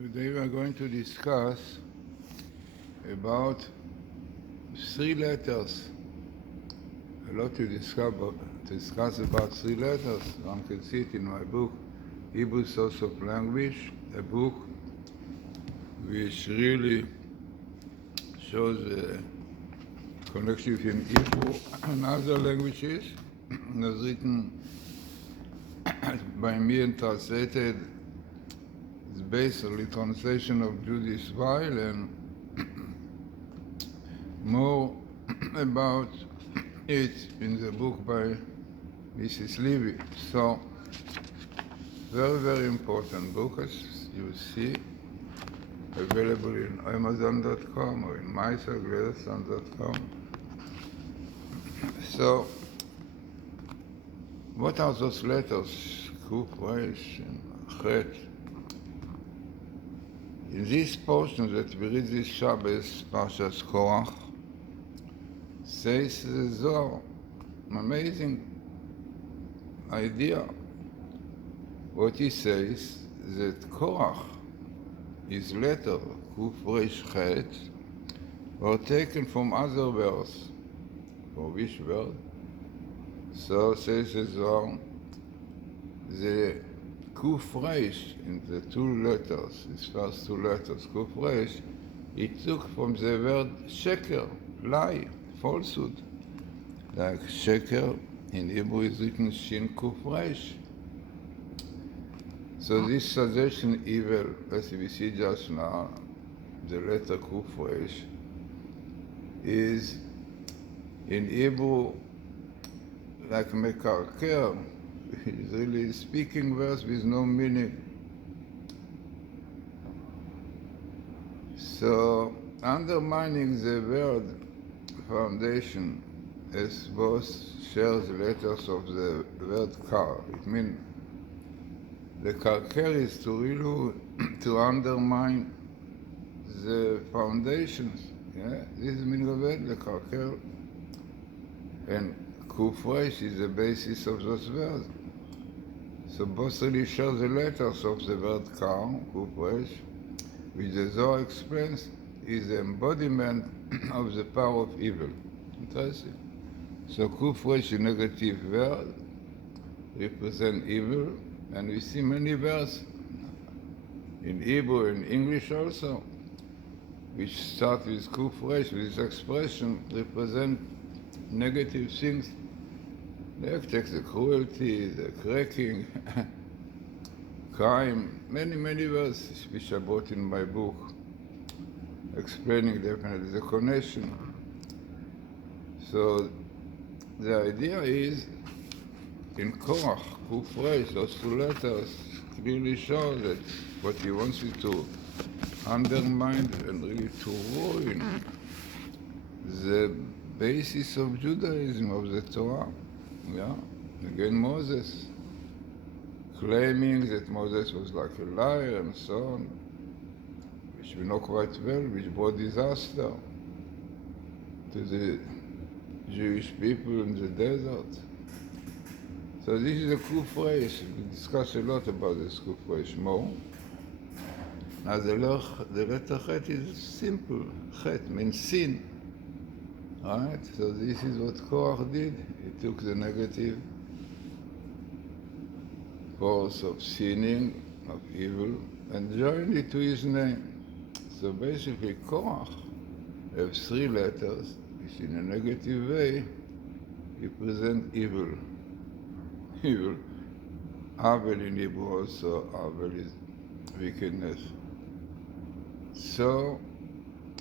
Today we are going to discuss about three letters. A lot to discuss about three letters. One can see it in my book, Hebrew Source of Language, a book which really shows the connection between Hebrew and other languages. It was written by me and translated. It's based on the translation of Judith Weil and more about it in the book by Mrs. Levy. So, very, very important book, as you see, available in Amazon.com or in Matityahu So, what are those letters? Kuf, Resh, and Chet. In this portion that we read this Shabbos, Parshas Korach, says the Zohar, amazing idea. What he says that Korach, his letter, Kuf Resh Chet, were taken from other words. For which word? So says the Zohar, the Kuf Resh in the two letters, his first two letters, Kuf Resh, he took from the word Secrer, lie, falsehood. Like Secrer in Hebrew is written Shin Kuf Resh. So this suggestion evil, as we see just now, the letter Kuf Resh, is in Hebrew like mekarker. It's really speaking words with no meaning. So, undermining the word foundation as both shares letters of the word kar. It means the karker is to really to undermine the foundations. Yeah? This is meaning of it, the karker. And Kuf Resh is the basis of those words. So both really share the letters of the word kar, Kuf Resh, which the Zohar explains is the embodiment of the power of evil. Interesting. So Kuf Resh, a negative word, represents evil, and we see many words in Hebrew and English also, which start with Kuf Resh, with this expression, represent negative things. They take the cruelty, the cracking, crime, many words which are brought in my book, explaining definitely the connection. So the idea is, in Korach, Kuf Resh, those two letters clearly show that what he wants you to undermine and really to ruin the basis of Judaism, of the Torah. Yeah, again Moses, claiming that Moses was like a liar and so on, which we know quite well, which brought disaster to the Jewish people in the desert. So this is a Kuf Resh. We discuss a lot about this Kuf Resh more. Now the letter Chet is simple. Chet means sin. Right? So this is what Korach did. He took the negative force of sinning, of evil, and joined it to his name. So basically Korach has three letters, which in a negative way represent evil. Evil. Avel in Hebrew also, Avel is wickedness. So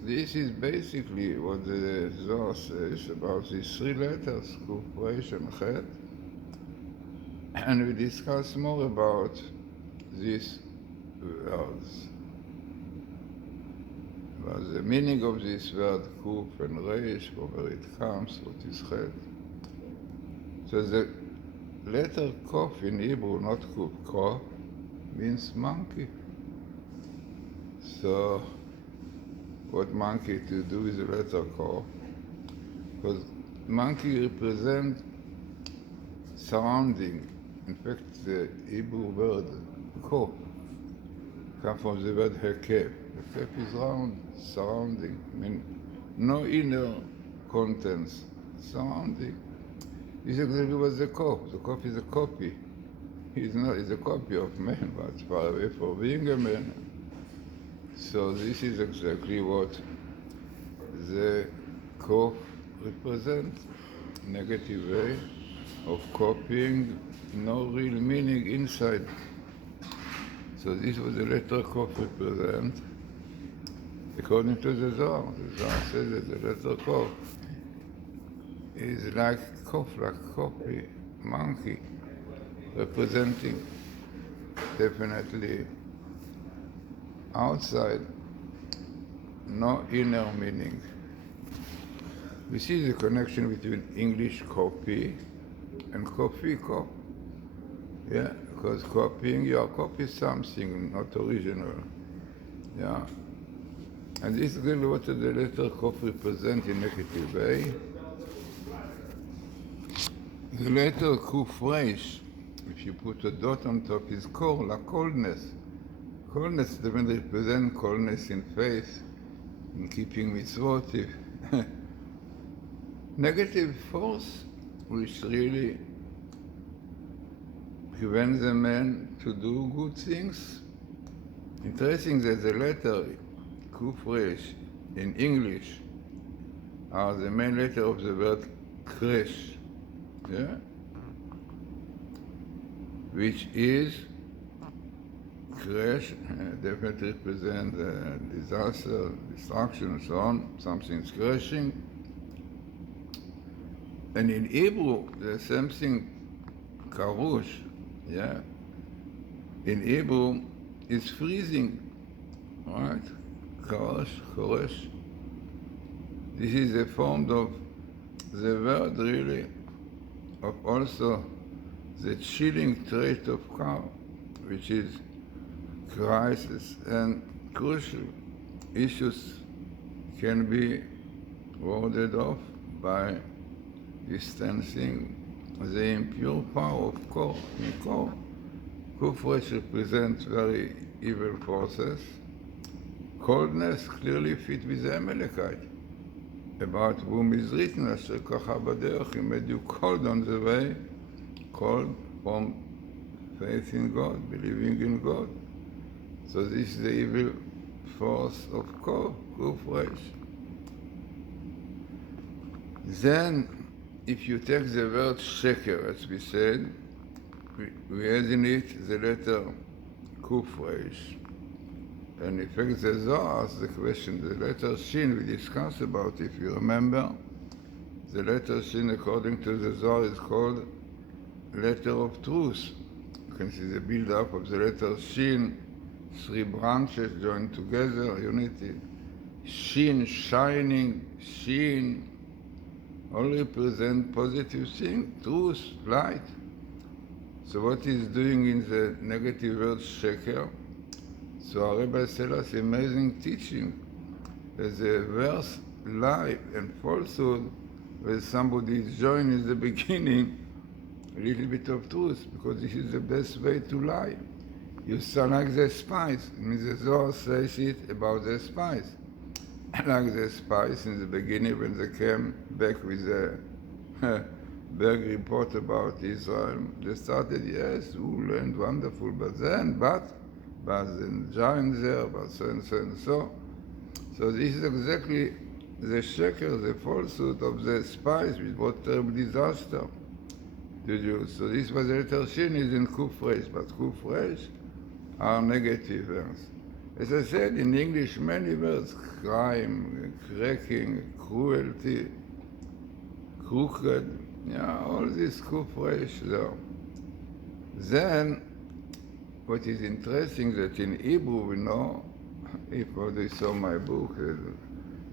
this is basically what the Zohar says about these three letters, Kuf Resh and Chet. And we discuss more about these words. About the meaning of this word, Kuf and Resh, from where it comes, what is Chet. So the letter Kof in Hebrew, not Kuf, Kof, means monkey. So what monkey to do with the letter Kof? Because monkey represents surrounding. In fact, the Hebrew word Kof come from the word hekef. Hekef is round, surrounding. I mean, no inner contents, surrounding. This is exactly what the Kof. The Kof is a copy. He's a copy of man, but far away from being a man. So this is exactly what the Kof represents. Negative way of copying, no real meaning inside. So this was the letter Kof represents. According to the Zohar says that the letter Kof is like Kof, like copy, monkey, representing definitely outside, no inner meaning. We see the connection between English copy and coffee. Yeah, because copying, you are copying something, not original. Yeah. And this is really what the letter Kof represents in negative way. The letter Kuf Reish, if you put a dot on top, is kol, like coldness. Coldness doesn't represent coldness in faith, in keeping mitzvot. Negative force, which really prevents a man to do good things. Interesting that the letter Kuf Reish in English are the main letter of the word kresh, yeah? Which is kresh, definitely represent disaster, destruction, and so on. Something's crashing. And in Hebrew, there's something karush, yeah? In Hebrew, it's freezing, right? Karush. This is a form of the word, really, of also the chilling trait of cow, which is crisis, and crucial issues can be warded off by distancing the impure power of Kor. Kuf Reish represents very evil forces. Coldness clearly fit with the Amalekite, about whom is written, Asher kacha baderech, he made you cold on the way, cold from faith in God, believing in God. So this is the evil force of Kuf Reish. Then, if you take the word Secrer, as we said, we add in it the letter Kuf Reish. And in fact, the Zohar asks the question, the letter Shin we discussed about, if you remember, the letter Shin, according to the Zohar, is called letter of truth. You can see the build-up of the letter Shin, 3 branches joined together, unity. Shin, shining, Shin, all represent positive thing, truth, light. So what he's doing in the negative word Secrer, so our Rebbe tells us amazing teaching. There's a verse, lie and falsehood, where somebody is joined in the beginning, a little bit of truth, because this is the best way to lie. You sound like the spies. I mean, the Zohar says it about the spies. Like the spies in the beginning when they came back with a big report about Israel. They started, yes, and wonderful, but the giants there, but so and so and so. So this is exactly the sheker, the falsehood of the spies, which brought terrible disaster to Jews. So this was the letter Shin is in Kuf Reish, but Kuf Reish are negative words. As I said, in English, many words, crime, cracking, cruelty, crooked, yeah, all this Kuf Reish there. Then, what is interesting that in Hebrew we know, if you saw my book,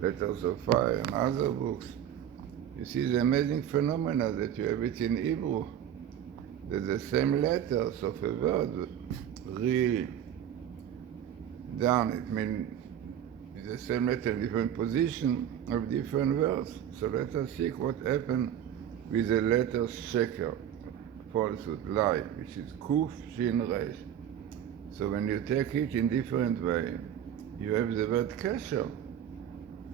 Letters of Fire and other books, you see the amazing phenomena that you have it in Hebrew, that the same letters of a word read down, it means the same letter in different position of different words. So let us see what happened with the letter Secrer, falsehood, lie, which is Kuf Shin Reish. So when you take it in different way, you have the word kesher.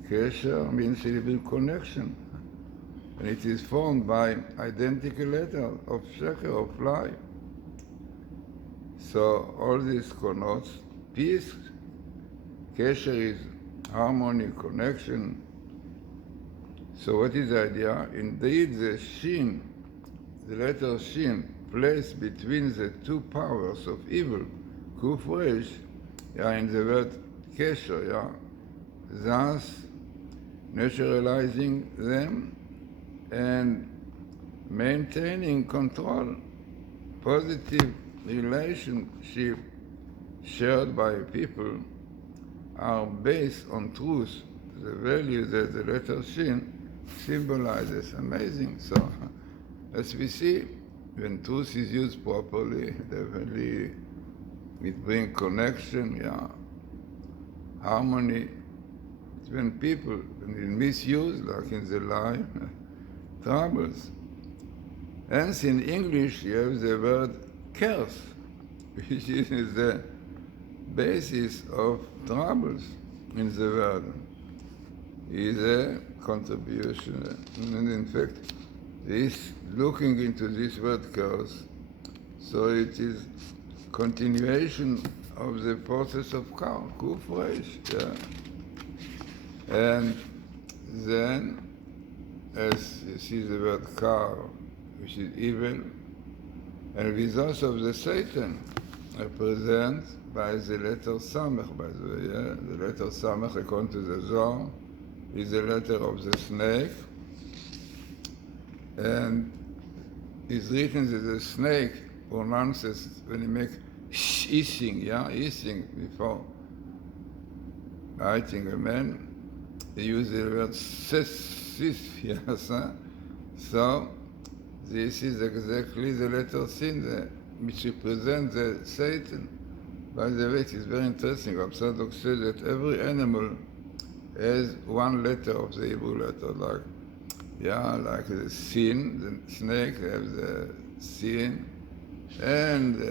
Kesher means cerebral connection. And it is formed by identical letters of Secrer, of life. So all this connotes peace. Kesher is harmony, connection. So what is the idea? Indeed, the shin, the letter shin, placed between the two powers of evil, kuf resh, in the word kesher, thus naturalizing them and maintaining control, positive relationship shared by people are based on truth, the value that the letter shin symbolizes. Amazing. So, as we see, when truth is used properly, definitely it brings connection, harmony. When people, when in misuse, like in the lie, troubles. Hence, in English, you have the word curse, which is the basis of troubles in the world. Is a contribution, and in fact, this looking into this word curse, so it is continuation of the process of kuf resh, and then, as you see the word kar, which is evil, and results of the Satan represent by the letter samech, by the way, the letter samech, according to the Zohar, is the letter of the snake, and is written that the snake pronounces when he makes hissing, hissing before biting a man. He uses the word sis, So this is exactly the letter sin, which represents the Satan. By the way, it is very interesting. Orthodox says that every animal has one letter of the Hebrew letter, like the sin, the snake has the sin, and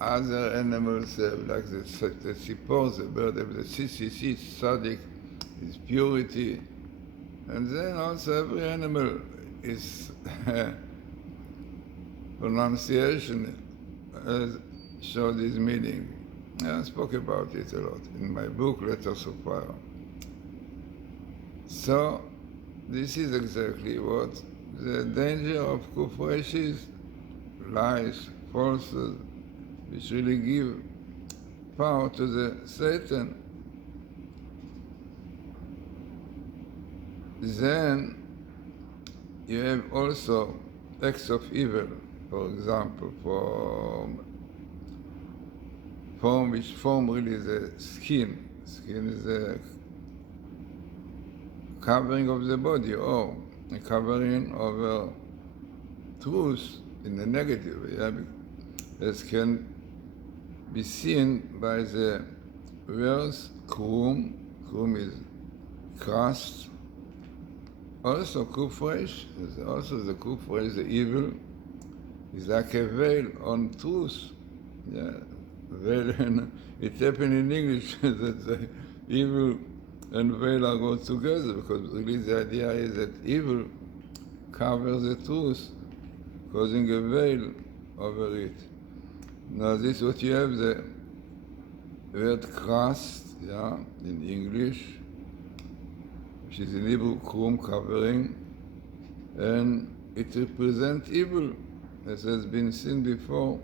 other animals have, like the tzipor, the bird, have the sis, tzaddik, is purity, and then also every animal is pronunciation show this meaning. I spoke about it a lot in my book, Letters of Fire. So this is exactly what the danger of kuf resh is, lies, falsehood, which really give power to the Satan. Then you have also acts of evil, for example, which form really the skin. Skin is the covering of the body, or a covering over truth in a negative way, as can be seen by the words krum. Krum is crust. Also, kuf resh, also the kuf resh, the evil, is like a veil on truth. Veil, and it happened in English that the evil and veil are go together, because really the idea is that evil covers the truth, causing a veil over it. Now this is what you have, the word crust, in English, which is in Hebrew krum, covering, and it represents evil, as has been seen before.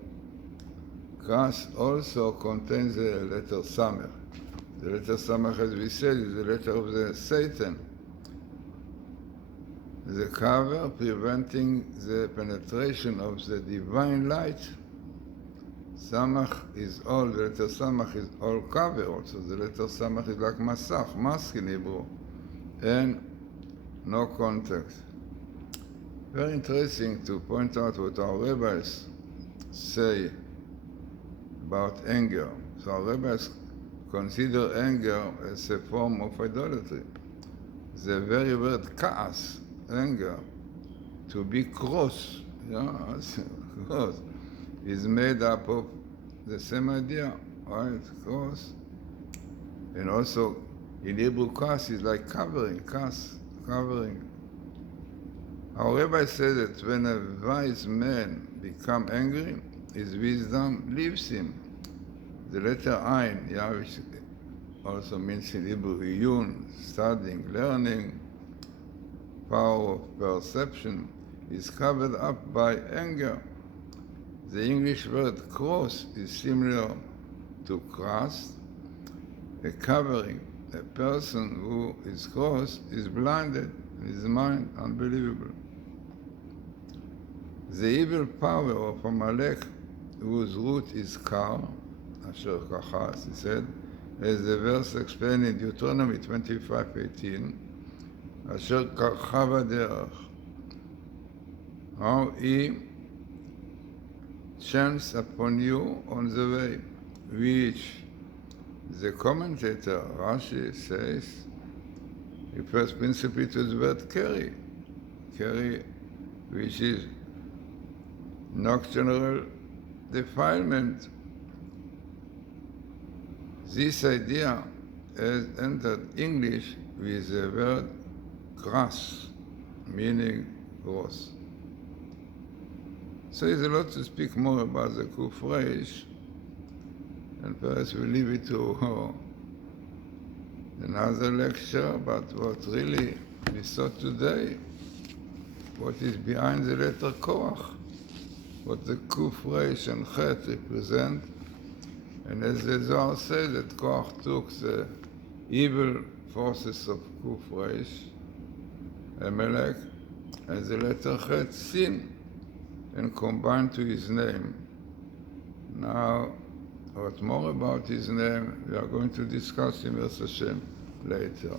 Crust also contains the letter samech. The letter samech, as we said, is the letter of the Satan. The cover preventing the penetration of the divine light. Samach is all, the letter samach is all cover also. The letter samach is like masach, mask in Hebrew, and no contact. Very interesting to point out what our rabbis say about anger. So our rabbis consider anger as a form of idolatry. The very word ka'as, anger, to be cross, cross, is made up of the same idea, right? Cross. And also, in Hebrew, kas is like covering, covering. Our rabbi said that when a wise man becomes angry, his wisdom leaves him. The letter Ain, which also means in Hebrew, iyun, studying, learning, power of perception, is covered up by anger. The English word cross is similar to crust, a covering. A person who is cross is blinded, his mind unbelievable. The evil power of Amalek, whose root is kar, asher kachas, he said, as the verse explained in Deuteronomy 25:18, asher karcha b'derech, how he chants upon you on the way, which the commentator Rashi says refers principally to the word keri, which is nocturnal defilement. This idea has entered English with the word grass, meaning gross. So there's a lot to speak more about the Kuf Reish, and perhaps we'll leave it to another lecture, but what really we saw today, what is behind the letter Koach, what the Kuf Reish and Chet represent, and as the Zohar says, that Koach took the evil forces of Kuf Reish, Amalek, and the letter Chet, sin, and combined to his name. Now, what more about his name, we are going to discuss in Vers Hashem later.